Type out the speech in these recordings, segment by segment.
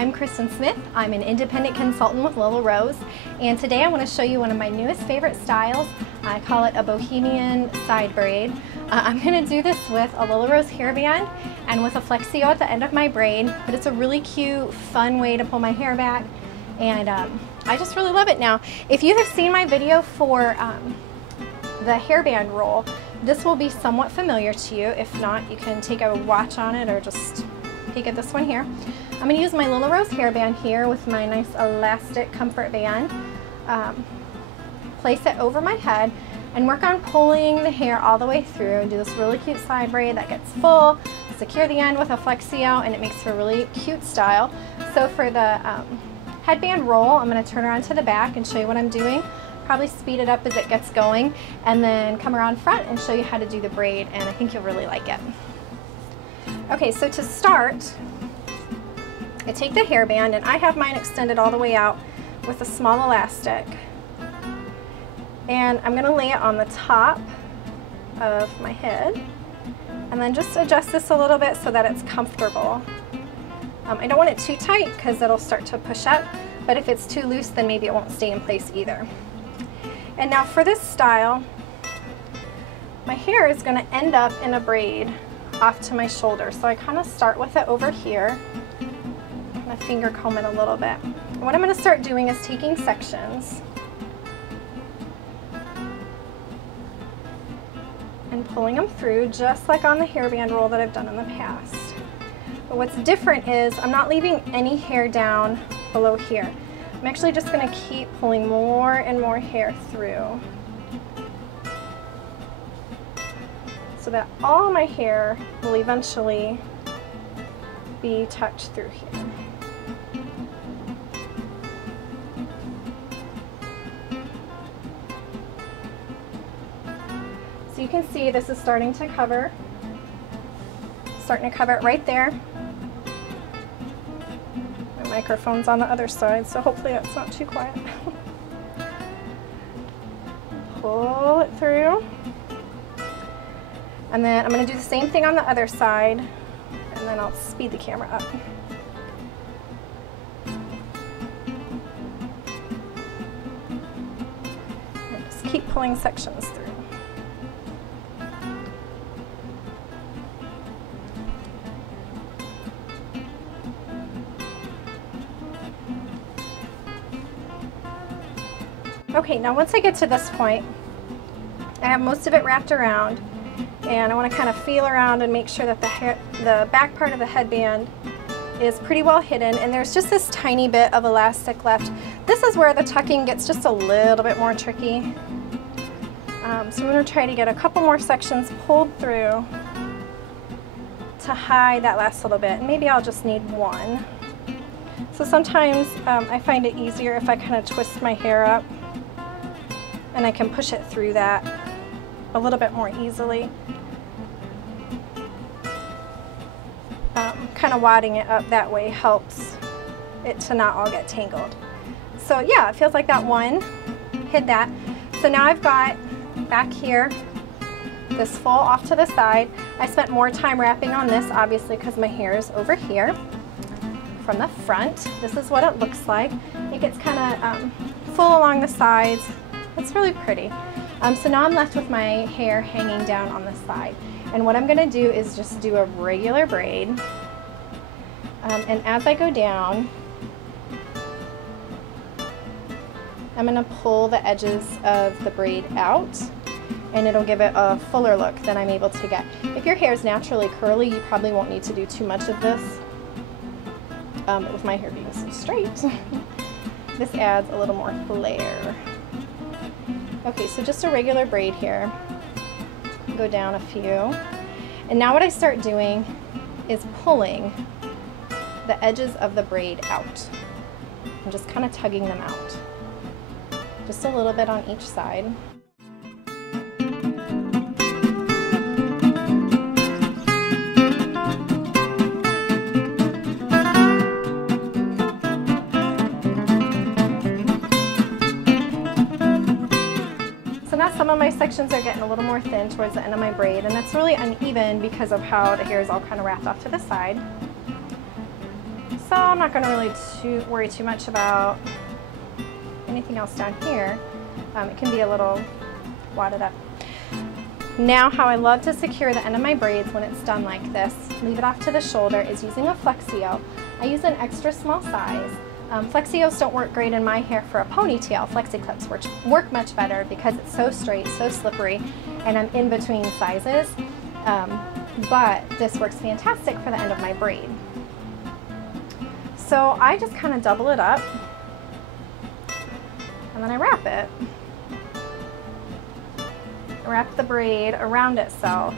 I'm Kristen Smith. I'm an independent consultant with Lilla Rose, and today I want to show you one of my newest favorite styles. I call it a bohemian side braid. I'm going to do this with a Lilla Rose hairband and with a Flexi-Oh at the end of my braid, but it's a really cute, fun way to pull my hair back, and I just really love it. Now, if you have seen my video for the hairband roll, this will be somewhat familiar to you. If not, you can take a watch on it or just peek at this one here. I'm going to use my Lilla Rose hairband here with my nice elastic comfort band. Place it over my head and work on pulling the hair all the way through and do this really cute side braid that gets full. Secure the end with a Flexi-Oh and it makes for a really cute style. So for the headband roll, I'm going to turn around to the back and show you what I'm doing. Probably speed it up as it gets going and then come around front and show you how to do the braid, and I think you'll really like it. Okay, so to start, I take the hairband and I have mine extended all the way out with a small elastic, and I'm going to lay it on the top of my head and then just adjust this a little bit so that it's comfortable. I don't want it too tight because it'll start to push up, but if it's too loose then maybe it won't stay in place either. And now for this style, my hair is going to end up in a braid off to my shoulder. So I kind of start with it over here, kind of finger comb it a little bit. And what I'm going to start doing is taking sections and pulling them through just like on the hairband roll that I've done in the past. But what's different is I'm not leaving any hair down below here. I'm actually just going to keep pulling more and more hair through so that all my hair will eventually be tucked through here. So you can see this is starting to cover it right there. Microphone's on the other side, so hopefully that's not too quiet. Pull it through. And then I'm going to do the same thing on the other side, and then I'll speed the camera up. And just keep pulling sections through. Okay, now once I get to this point, I have most of it wrapped around, and I want to kind of feel around and make sure that the back part of the headband is pretty well hidden, and there's just this tiny bit of elastic left. This is where the tucking gets just a little bit more tricky. So I'm going to try to get a couple more sections pulled through to hide that last little bit, and maybe I'll just need one. So sometimes I find it easier if I kind of twist my hair up, and I can push it through that a little bit more easily. Kind of wadding it up that way helps it to not all get tangled. So yeah, it feels like that one hid that. So now I've got back here this full off to the side. I spent more time wrapping on this obviously because my hair is over here. From the front, this is what it looks like. It gets kind of full along the sides. It's really pretty. So now I'm left with my hair hanging down on the side. And what I'm going to do is just do a regular braid. And as I go down, I'm going to pull the edges of the braid out, and it'll give it a fuller look than I'm able to get. If your hair is naturally curly, you probably won't need to do too much of this. But with my hair being so straight, this adds a little more flare. Okay, so just a regular braid here. Go down a few. And now what I start doing is pulling the edges of the braid out. I'm just kind of tugging them out. Just a little bit on each side. Some of my sections are getting a little more thin towards the end of my braid, and that's really uneven because of how the hair is all kind of wrapped off to the side. So I'm not going to really worry too much about anything else down here. It can be a little wadded up. Now, how I love to secure the end of my braids when it's done like this, leave it off to the shoulder, is using a Flexi-Oh. I use an extra small size. Flexi-Ohs don't work great in my hair for a ponytail. Flexi-Clips work much better because it's so straight, so slippery, and I'm in between sizes. But this works fantastic for the end of my braid. So I just kind of double it up, and then I wrap it. Wrap the braid around itself.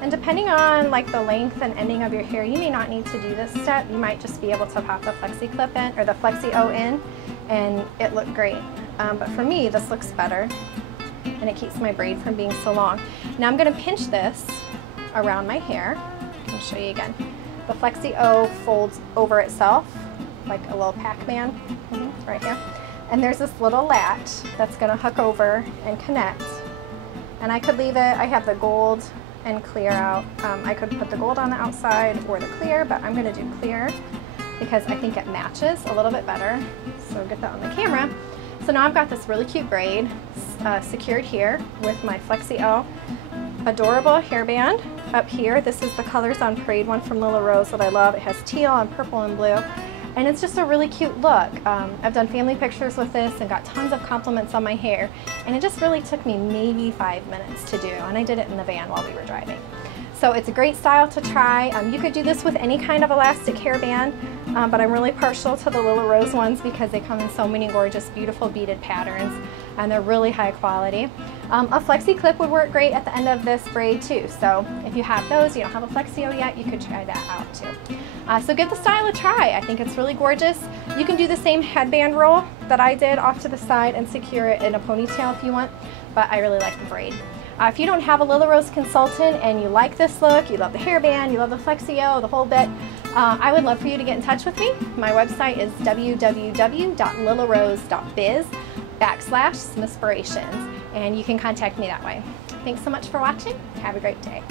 And depending on like the length and ending of your hair, you may not need to do this step. You might just be able to pop the Flexi-Clip in or the Flexi-Oh in and it looked great. But for me, this looks better and it keeps my braid from being so long. Now I'm going to pinch this around my hair. I'll show you again. The Flexi-Oh folds over itself like a little Pac-Man right here. And there's this little latch that's going to hook over and connect. And I could leave it, I have the gold and clear out. I could put the gold on the outside or the clear, but I'm gonna do clear because I think it matches a little bit better. So get that on the camera. So now I've got this really cute braid secured here with my Flexi-Oh. Adorable hairband up here. This is the Colors on Braid one from Lilla Rose that I love. It has teal and purple and blue. And it's just a really cute look. I've done family pictures with this and got tons of compliments on my hair. And it just really took me maybe 5 minutes to do. And I did it in the van while we were driving. So it's a great style to try. You could do this with any kind of elastic hairband, but I'm really partial to the Lilla Rose ones because they come in so many gorgeous, beautiful beaded patterns. And they're really high quality. A Flexi-Clip would work great at the end of this braid too. So if you have those, you don't have a Flexi-Oh yet, you could try that out too. So give the style a try. I think it's really gorgeous. You can do the same headband roll that I did off to the side and secure it in a ponytail if you want, but I really like the braid. If you don't have a Lilla Rose consultant and you like this look, you love the hairband, you love the Flexi-Oh, the whole bit, I would love for you to get in touch with me. My website is www.lillarose.biz/Smispirations, and you can contact me that way. Thanks so much for watching. Have a great day.